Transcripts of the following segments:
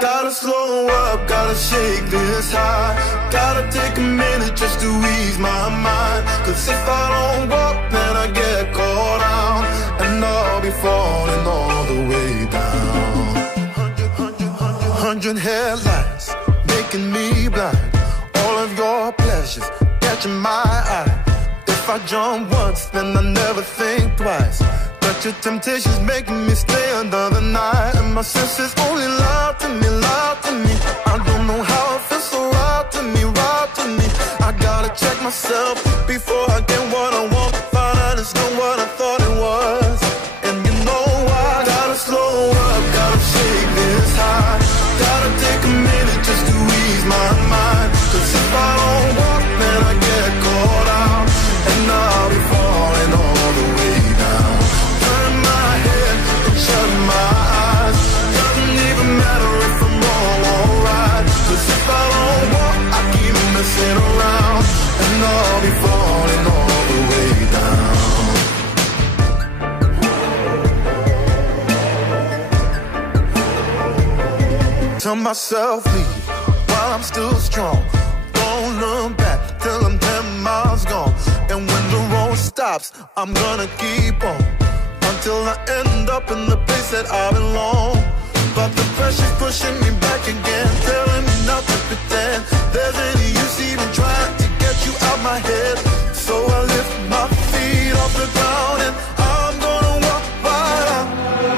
Gotta slow up, gotta shake this high. Gotta take a minute just to ease my mind. Cause if I don't walk, then I get caught out, and I'll be falling all the way down. 100 headlights making me blind. All of your pleasures catching my eye. If I jump once, then I never think twice. But your temptation's making me stay another night. And my senses only lie to me, lie to me. I don't know how it feels so right to me, right to me. I gotta check myself before I get what I want. Find out it's not what I thought it was. And you know why? Gotta slow up, gotta shake this high. Gotta take a minute just to ease my mind. Cause if I don't walk, then I get caught out, and I'll be falling all the way down. Turn my head and shut my eyes. Doesn't even matter if I'm wrong or right. Cause if I don't walk, I keep messing around, and I'll be falling all the way down. Tell myself leave while I'm still strong. Don't look back till I'm 10 miles gone. And when the road stops, I'm gonna keep on until I end up in the place that I belong. But the pressure's pushing me back again, telling me not to pretend there's any use even trying to get you out my head. So I lift my feet off the ground and I'm gonna walk right out.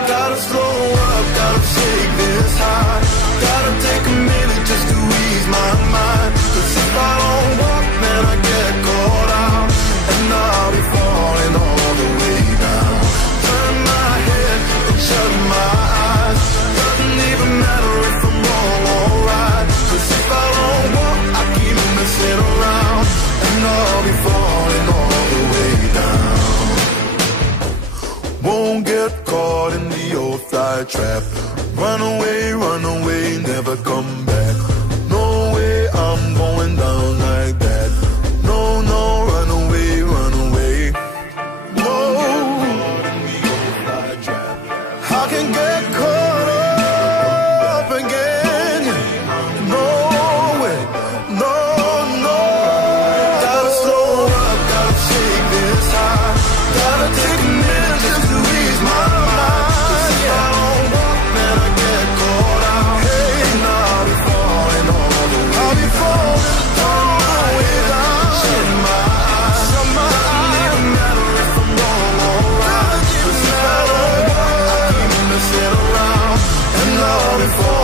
Gotta slow up, gotta shake this high. Gotta take a minute just to ease my mind. Cause if I don't walk, then I get caught out, and I'll be falling all the way down. Turn my head and shut my eyes. Doesn't even matter if I'm wrong or right. Cause if I don't walk, I keep messing around, and I'll be falling all the way down. Won't get caught in the old fly trap. Run away, never come back. No way, I'm going down like that. No, no, run away, run away. No, I can get caught up again. No way, no, no. Gotta slow up, gotta shake this high. Gotta take a minute just to ease my mind. Before